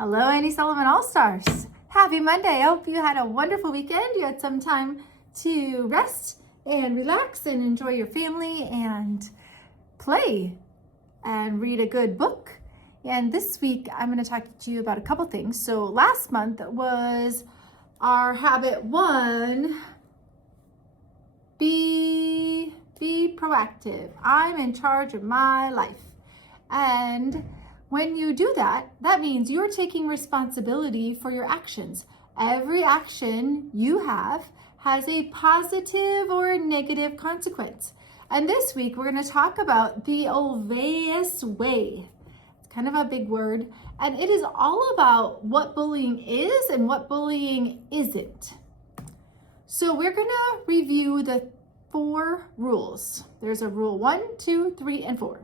Hello, Annie Sullivan All-Stars. Happy Monday. I hope you had a wonderful weekend. You had some time to rest and relax and enjoy your family and play and read a good book. And this week, I'm going to talk to you about a couple things. So last month was our habit 1, be proactive. I'm in charge of my life. And when you do that, that means you're taking responsibility for your actions. Every action you have has a positive or a negative consequence. And this week, we're going to talk about the Oveus way. It's kind of a big word. And it is all about what bullying is and what bullying isn't. So we're going to review the 4 rules. There's a rule 1, 2, 3, and 4.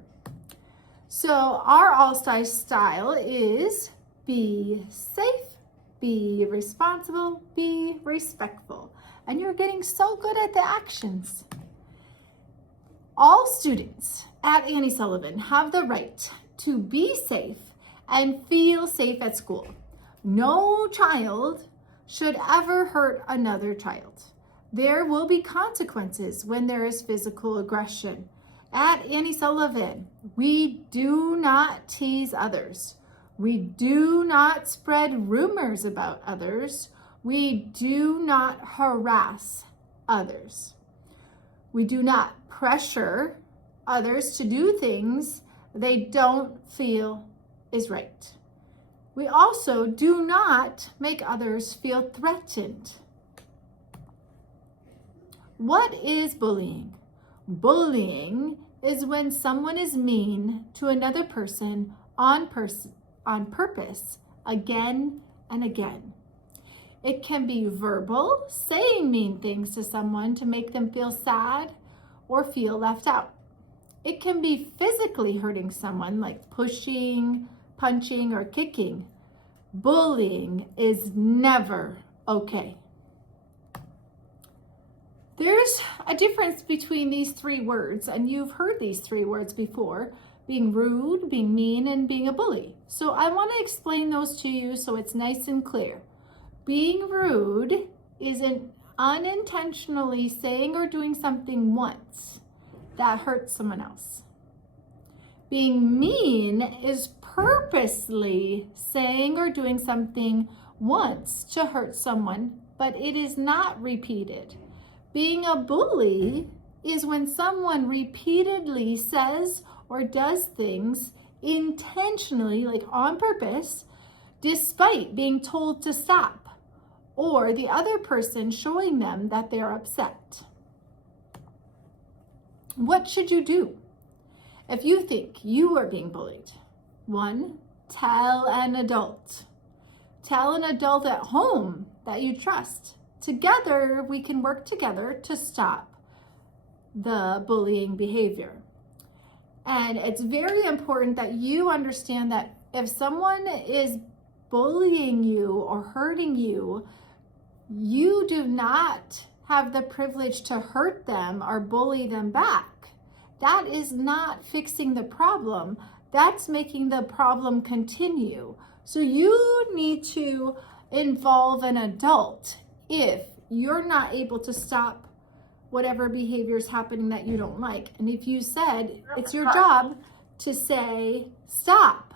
So our All-Stars style is be safe, be responsible, be respectful. And you're getting so good at the actions. All students at Annie Sullivan have the right to be safe and feel safe at school. No child should ever hurt another child. There will be consequences when there is physical aggression. At Annie Sullivan, we do not tease others. We do not spread rumors about others. We do not harass others. We do not pressure others to do things they don't feel is right. We also do not make others feel threatened. What is bullying? Bullying is when someone is mean to another person on purpose again and again. It can be verbal, saying mean things to someone to make them feel sad or feel left out. It can be physically hurting someone, like pushing, punching, or kicking. Bullying is never okay. There's a difference between these 3 words, and you've heard these 3 words before: being rude, being mean, and being a bully. So I want to explain those to you so it's nice and clear. Being rude is unintentionally saying or doing something once that hurts someone else. Being mean is purposely saying or doing something once to hurt someone, but it is not repeated. Being a bully is when someone repeatedly says or does things intentionally, like on purpose, despite being told to stop, or the other person showing them that they're upset. What should you do if you think you are being bullied? 1, tell an adult. Tell an adult at home that you trust. Together, we can work together to stop the bullying behavior. And it's very important that you understand that if someone is bullying you or hurting you, you do not have the privilege to hurt them or bully them back. That is not fixing the problem. That's making the problem continue. So you need to involve an adult if you're not able to stop whatever behavior is happening that you don't like. And if you said, it's your job to say, stop.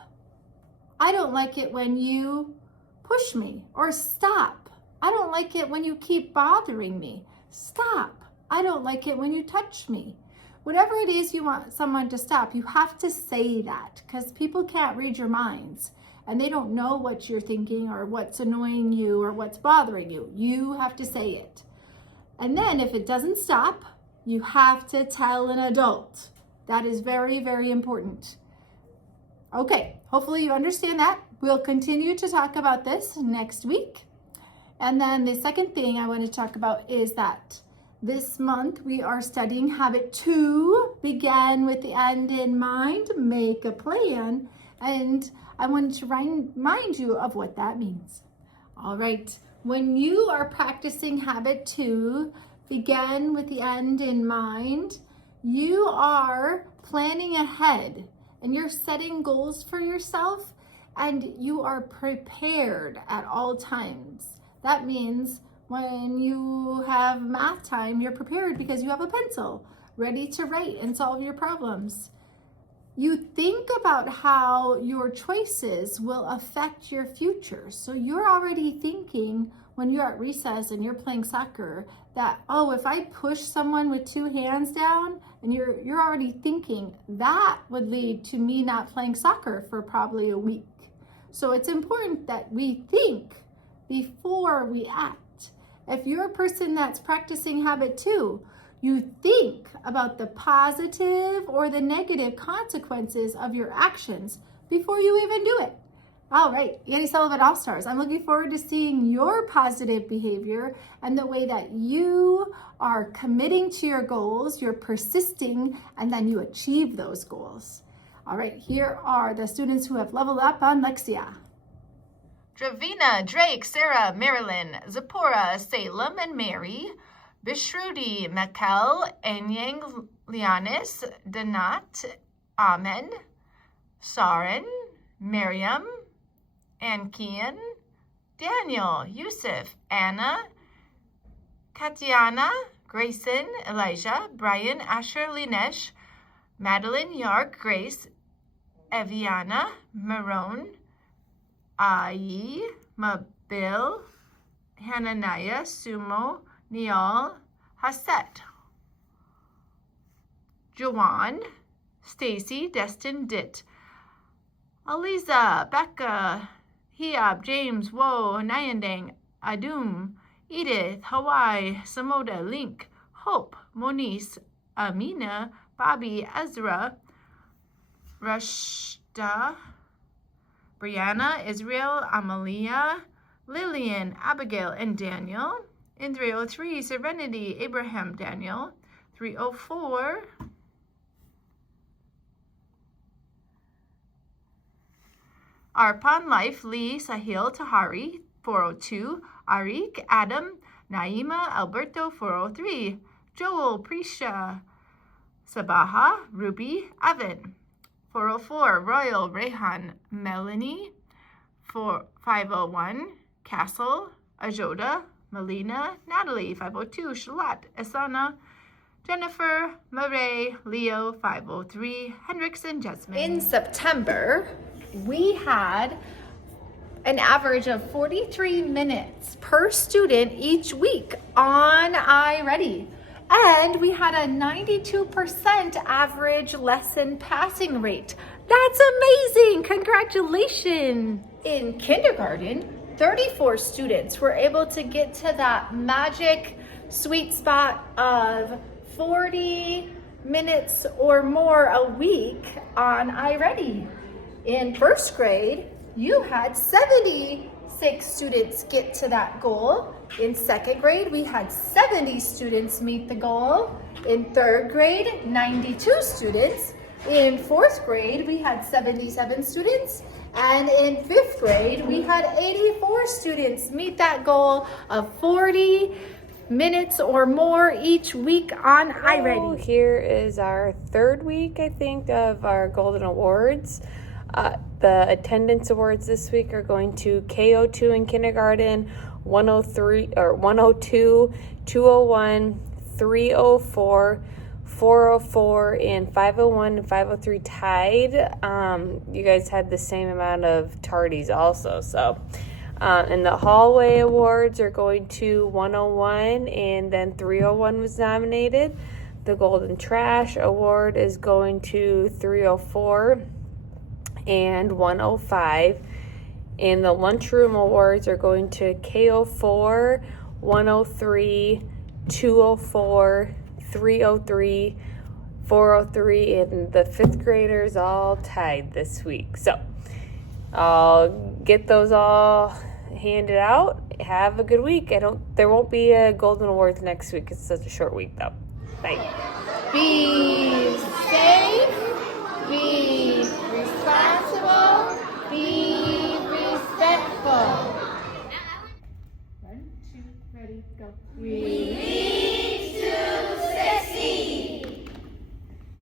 I don't like it when you push me. Or stop. I don't like it when you keep bothering me. Stop. I don't like it when you touch me. Whatever it is you want someone to stop, you have to say that, because people can't read your minds. And they don't know what you're thinking or what's annoying you or what's bothering you. You have to say it. And then if it doesn't stop, you have to tell an adult. That is very, very important. Okay, hopefully you understand that. We'll continue to talk about this next week. And then the second thing I want to talk about is that this month we are studying habit 2, begin with the end in mind, make a plan. And I wanted to remind you of what that means. All right, when you are practicing habit 2, begin with the end in mind, you are planning ahead and you're setting goals for yourself and you are prepared at all times. That means when you have math time, you're prepared because you have a pencil ready to write and solve your problems. You think about how your choices will affect your future. So you're already thinking when you're at recess and you're playing soccer that, oh, if I push someone with two hands down, and you're already thinking that would lead to me not playing soccer for probably a week. So it's important that we think before we act. If you're a person that's practicing habit 2, you think about the positive or the negative consequences of your actions before you even do it. All right, Annie Sullivan All-Stars, I'm looking forward to seeing your positive behavior and the way that you are committing to your goals, you're persisting, and then you achieve those goals. All right, here are the students who have leveled up on Lexia. Dravina, Drake, Sarah, Marilyn, Zipporah, Salem, and Mary, Bishrudi, Mikel, Anyang, Lianis, Danat, Amen, Saren, Miriam, Ankian, Daniel, Yusuf, Anna, Katiana, Grayson, Elijah, Brian, Asher, Linesh, Madeline, Yark, Grace, Eviana, Marone, Ai, Mabil, Hananiah, Sumo, Niall, Haset, Joanne, Stacy, Destin, Dit, Aliza, Becca, Hiab, James, Woe, Nyandang, Adum, Edith, Hawaii, Samoda, Link, Hope, Monice, Amina, Bobby, Ezra, Rashda, Brianna, Israel, Amalia, Lillian, Abigail, and Daniel. In 303, Serenity, Abraham, Daniel. 304, Arpan, Life, Lee, Sahil, Tahari. 402, Arik, Adam, Naima, Alberto. 403, Joel, Prisha, Sabaha, Ruby, Evan. 404, Royal, Rehan, Melanie. 501, Castle, Ajoda, Melina, Natalie. 502, Shalat, Esana, Jennifer, Murray, Leo. 503, Hendrickson, Jasmine. In September, we had an average of 43 minutes per student each week on iReady. And we had a 92% average lesson passing rate. That's amazing! Congratulations! In kindergarten, 34 students were able to get to that magic sweet spot of 40 minutes or more a week on iReady. In first grade, you had 76 students get to that goal. In second grade, we had 70 students meet the goal. In third grade, 92 students. In fourth grade, we had 77 students. And in fifth grade, we had 84 students meet that goal of 40 minutes or more each week on iReady. Here is our third week, I think, of our Golden Awards. The attendance awards this week are going to KO2 in kindergarten, 103 or 102, 201, 304, 404, and 501 and 503 tied. You guys had the same amount of tardies also. So, and the hallway awards are going to 101, and then 301 was nominated. The Golden Trash Award is going to 304 and 105. And the lunchroom awards are going to KO4, 103, 204, 303, 403, and the fifth graders all tied this week. So I'll get those all handed out. Have a good week. There won't be a Golden Awards next week. It's such a short week though. Bye. Be safe.